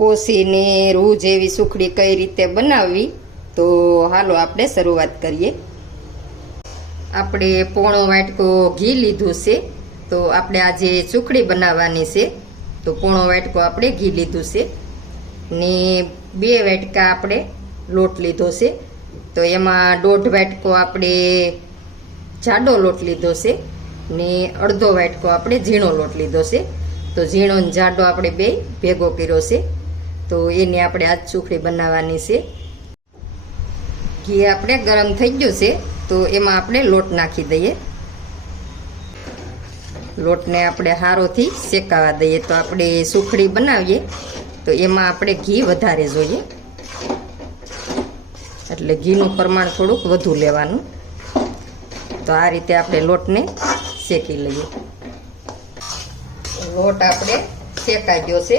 પોસીને રૂ જેવી સુખડી કઈ રીતે બનાવવી? તો હાલો આપણે શરૂઆત કરીએ. આપણે પોણો વાટકો ઘી લીધું છે. તો આપણે આજે સુખડી બનાવવાની છે. તો પોણો વાટકો આપણે ઘી લીધું છે. ને બે વાટકા આપણે લોટ લીધો છે. તો એમાં દોઢ વાટકો આપણે જાડો લોટ લીધો છે. ને અડધો વાટકો આપણે ઝીણો લોટ લીધો છે. તો ઝીણો ને જાડો આપણે બે ભેગો કર્યો છે. તો એની આપણે આજ સુખડી બનાવવાની છે. ઘી આપણે ગરમ થઈ ગયું છે, તો એમાં આપણે લોટ નાખી દઈએ. લોટને આપણે હારોથી શેકાવા દઈએ, તો આપણે સુખડી બનાવીએ, તો એમાં આપણે ઘી વધારે જોઈએ. એટલે ઘીનું પ્રમાણ થોડુંક વધુ લેવાનું. તો આ રીતે આપણે લોટને શેકી લઈએ. લોટ આપણે શેકાઈ ગયો છે.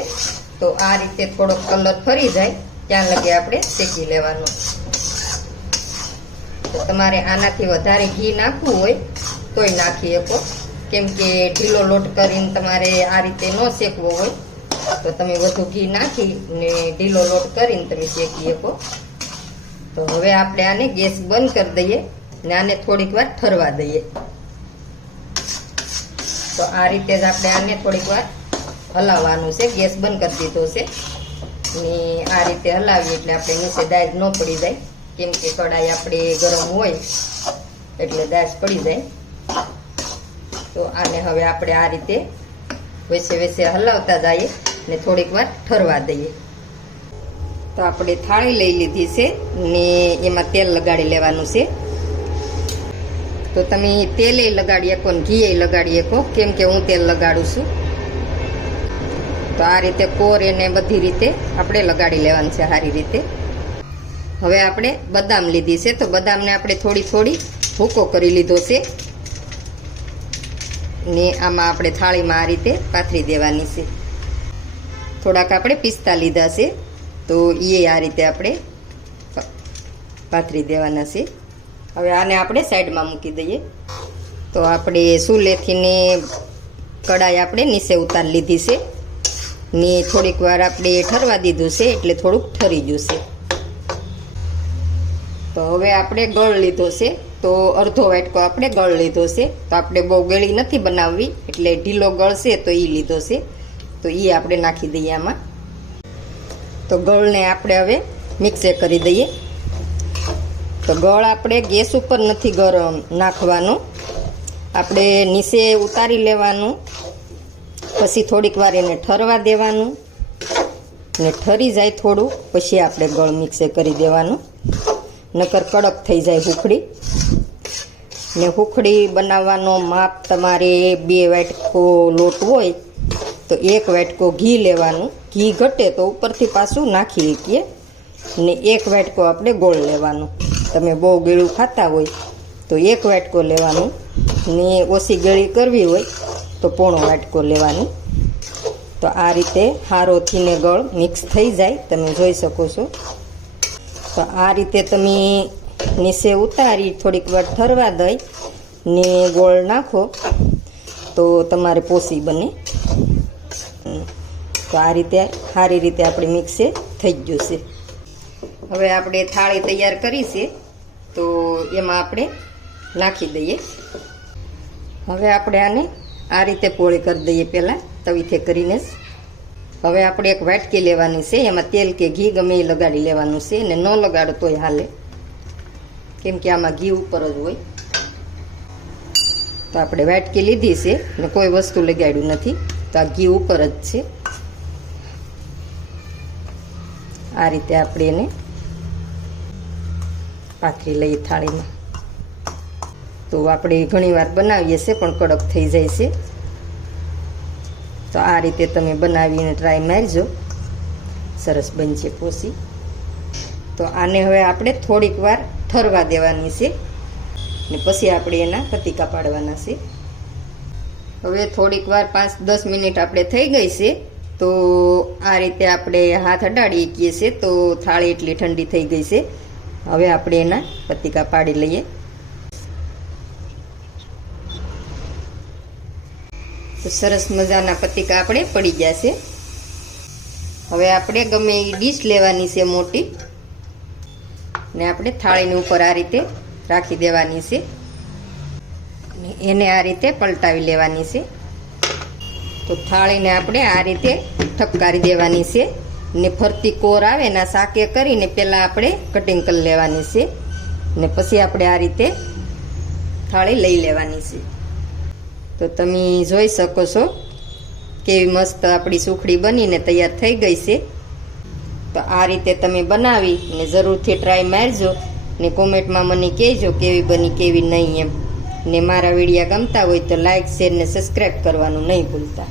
તો આ રીતે થોડોક કલર ફરી જાય, ત્યાં લગે આપણે શેકી લેવાનું. તો તમારે આનાથી વધારે ઘી નાખવું હોય, તોય નાખી શકો. કેમ કે ઢીલો લોટ કરીને તમારે આ રીતે ન શેકવો હોય, તો તમે વધુ ઘી નાખી ને ઢીલો લોટ કરીને તમે શેકી શકો. તો હવે આપણે આને ગેસ બંધ કરી દઈએ ને આને થોડીક વાર ઠરવા દઈએ. તો આ રીતે જ આપણે આને થોડીક વાર હલાવવાનું છે, ગેસ બંધ કરી દીધો છે. ને આ રીતે હલાવીએ એટલે આપણે નીચે દાજ ન પડી જાય. કેમ કે કડાઈ આપણે ગરમ હોય, એટલે દાજ પડી જાય. તો આને હવે આપણે આ રીતે વેસે વેસે હલાવતા જઈએ ને થોડીક વાર ઠરવા દઈએ. તો આપણે થાળી લઈ લીધી છે ને એમાં તેલ લગાડી લેવાનું છે. તો તમે તેલે લગાડી શકો ને ઘીએ લગાડી શકો. કેમ કે હું તેલ લગાડું છું. તો આ રીતે કોર એને બધી રીતે આપણે લગાડી લેવાનું છે સારી રીતે. હવે આપણે બદામ લીધી છે, તો બદામને આપણે થોડી થોડી ભૂકો કરી લીધો છે. ને આમાં આપણે થાળીમાં આ રીતે પાથરી દેવાની છે. થોડાક આપણે પિસ્તા લીધા છે, તો એ આ રીતે આપણે પાથરી દેવાના છે. હવે આને આપણે સાઈડમાં મૂકી દઈએ. તો આપણે સુલેથીને કડાઈ આપણે નીચે ઉતાર લીધી છે. ને થોડીક વાર આપણે ઠરવા દીધું છે એટલે થોડુંક ઠરી ગયું છે. તો હવે આપણે ગળ લીધો છે. તો અડધો વાટકો આપણે ગળ લીધો છે. તો આપણે બહુ ગળી નથી બનાવવી, એટલે ઢીલો ગળ છે તો એ લીધો છે. તો એ આપણે નાખી દઈએ આમાં. તો ગળને આપણે હવે મિક્સે કરી દઈએ. તો ગળ આપણે ગેસ ઉપર નથી ગરમ નાખવાનું. આપણે નીચે ઉતારી લેવાનું. પછી થોડીક વાર એને ઠરવા દેવાનું. ને ઠરી જાય થોડું, પછી આપણે ગળ મિક્સે કરી દેવાનું. નકર કડક થઈ જાય હુખડી. ને હુખડી બનાવવાનો માપ તમારે બે વાટકો લોટ હોય, તો એક વાટકો ઘી લેવાનું. ઘી ઘટે તો ઉપરથી પાછું નાખી શકીએ. ને એક વાટકો આપણે ગોળ લેવાનું. તમે બહુ ગળું ખાતા હોય, તો એક વાટકો લેવાનું. ને ઓછી ગળી કરવી હોય તો પોણો વાટકો લેવાનું. તો આ રીતે હારોથી ને ગળ મિક્સ થઈ જાય, તમે જોઈ શકો છો. તો આ રીતે તમે નીચે ઉતારી થોડીક વાર ઠરવા દઈ ને ગોળ નાખો, તો તમારે પોસી બને. તો આ રીતે સારી રીતે આપણે મિક્સે થઈ ગયું છે. હવે આપણે થાળી તૈયાર કરી છે, તો એમાં આપણે નાખી દઈએ. હવે આપણે આને આ રીતે પોળી કરી દઈએ પહેલાં તવીથે કરીને જ. હવે આપણે એક વાટકી લેવાની છે, એમાં તેલ કે ઘી ગમે એ લગાડી લેવાનું છે અને ન લગાડો તોય હાલે. કેમ કે આમાં ઘી ઉપર જ હોય. તો આપણે વાટકી લીધી છે, ને કોઈ વસ્તુ લગાડ્યું નથી, તો આ ઘી ઉપર જ છે. આ રીતે આપણે એને પાથરી લઈએ થાળીમાં. તો આપણે ઘણી વાર બનાવીએ છીએ, પણ કડક થઈ જાય છે. તો આ રીતે તમે બનાવીને ટ્રાય મારજો. સરસ બનશે પોસી તો આને હવે આપણે થોડીક વાર ઠરવા દેવાની છે. ને પછી આપણે એના પતિકા પાડવાના છે. હવે થોડીક વાર પાંચ દસ મિનિટ આપણે થઈ ગઈ છે, તો આ રીતે આપણે હાથ અડાડી શકીએ છીએ, તો થાળી એટલી ઠંડી થઈ ગઈ છે. હવે આપણે એના પતિકા પાડી લઈએ. તો સરસ મજાના પતિકા આપણે પડી ગયા છે. હવે આપણે ગમે એ ડીશ લેવાની છે મોટી. ને આપણે થાળીની ઉપર આ રીતે રાખી દેવાની છે. અને એને આ રીતે પલટાવી લેવાની છે. તો થાળીને આપણે આ રીતે ઠપકારી દેવાની છે. ને ફરતી કોર આવે ને શાકે કરીને પહેલાં આપણે કટિંગ કરી લેવાની છે. ને પછી આપણે આ રીતે થાળી લઈ લેવાની છે. તો તમે જોઈ શકો છો કેવી મસ્ત આપણી સુખડી બનીને તૈયાર થઈ ગઈ છે. તો આ રીતે તમે બનાવી ને જરૂરથી ટ્રાય મારજો ને કોમેન્ટમાં મને કહેજો કેવી બની કેવી નહીં એમ. ને મારા વિડીયા ગમતા હોય તો લાઇક શેર ને સબસ્ક્રાઈબ કરવાનું નહીં ભૂલતા.